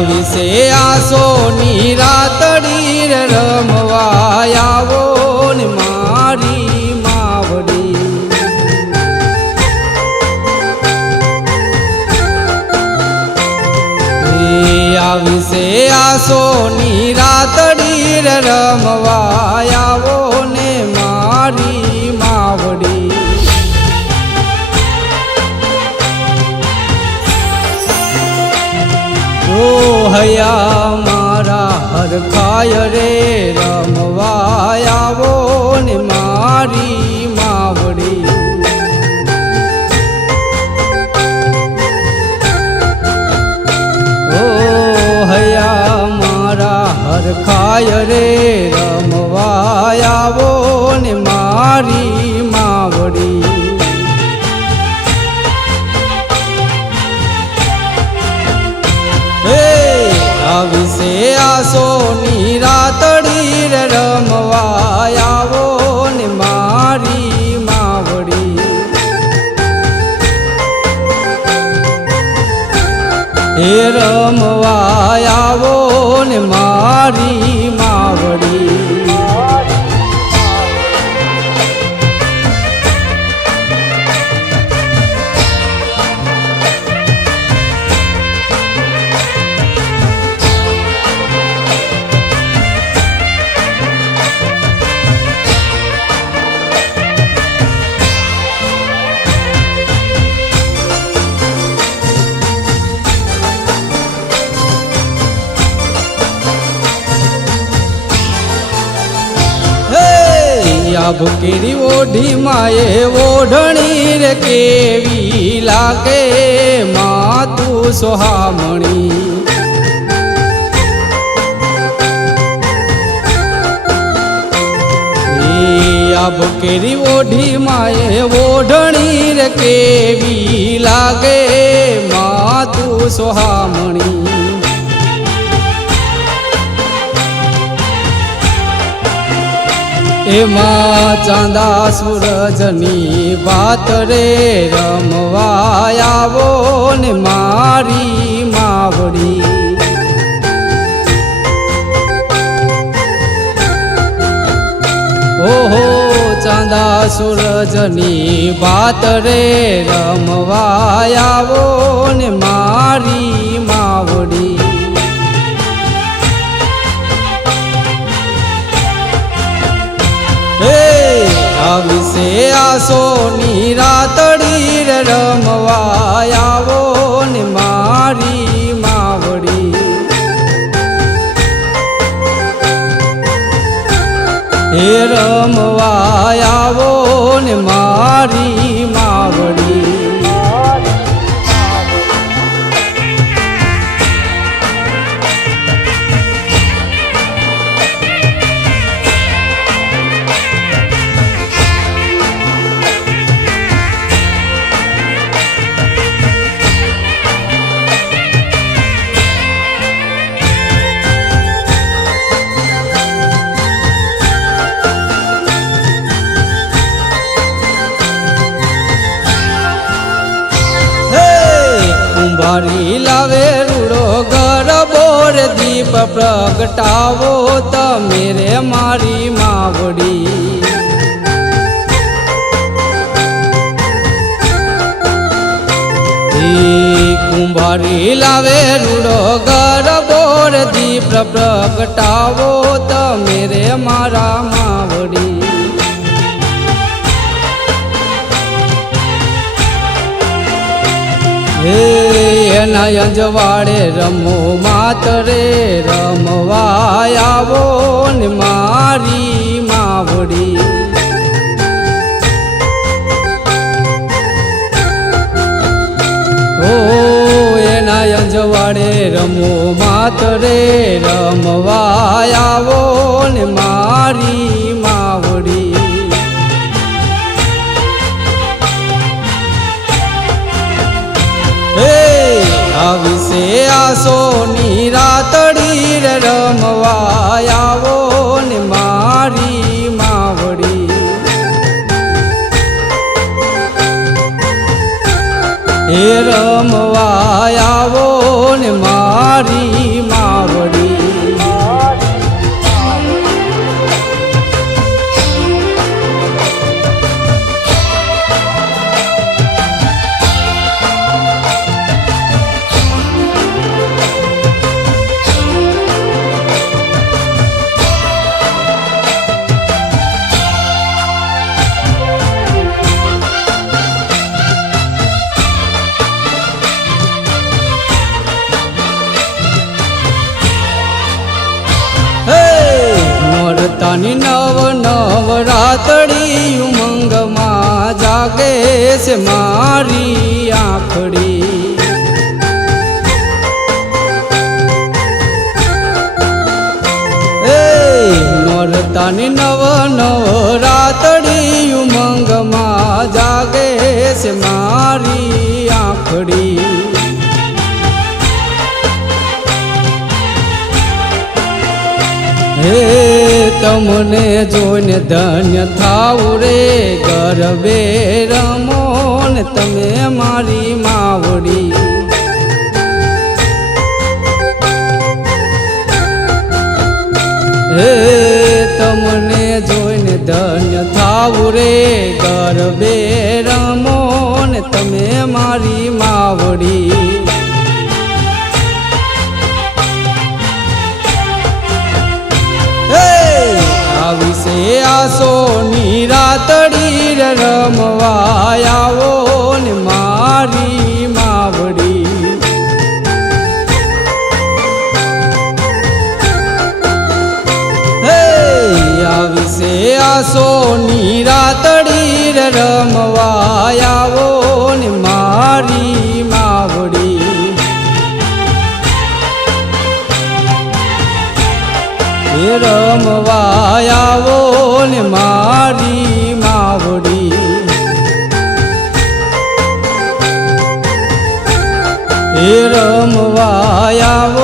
વિશે આસો નિરાતડી રમવા આવો ને મારી માવડી વિશે આસો નિરાતડી રમવા આવો ને મારી માવડી હયા મારા હરખાય રે રમવા આવો ને મારી માવડી ઓ હયા મારા હરખાય રે રમવા આવો ને મારી માવડી વિશે આસો નિરાતડી રમવા આવો ને મારી માવડી હે રમવા આવો ને મારી માવડી ભૂકેરી ઓઢી માએ ઓઢણી રે કેવી લાગે માતું સોહામણી ભૂકેરી ઓઢી માએ ઓઢણી રે કેવી લાગે માતું સોહામણી એમાં ચાંદા સૂરજની વાત રે રમવા આવો ને મારી માવડી ઓહો ચાંદા સૂરજની વાત રે રમવા આવો ને મારી માવડી વિશે આસો નિરાતડી રમવા આવો ને મારી માવડી હે રમવા આવો ને મારી માવડી કુંભારી લાવે રૂડો ગરબો રે દીપ પ્રગટાવો તમે રે મારી માવડી કુંભારી લાવે રૂડો ગરબો રે દીપ પ્રગટાવો તમે રે મારા માવડી હે એના અંજવાડે રમો માતરે રમવા આવો ને મારી માવડી ઓ એના અંજવાડે રમો માતરે રમવા આવો ને મારી માવડી આવી છે આસોની રાતડી રે રમવા આવો ને મારી માવડી હે રમવા આવો ને મારી માવડી નોરતાની નવ નવરાતડી ઉમંગમાં જાગે છે મારી આંખડી નોરતાની નવ નવરાતડી ઉમંગમાં જાગે છે મારી આંખડી હે તમને જોઈને ધન્ય થાવું રે ગરબે રમો ને તમે મારી માવડી હે તમને જોઈને ધન્ય થાવું રે ગરબે રમો ને તમે મારી માવડી આવી છે આસોની રાતડી રે રમવા આવો ને મારી માવડી હે આવી છે આસોની રાતડી રે રમવા આવો ને મારી માવડી રમવા આવો ને મારી માવડી રમવા આવો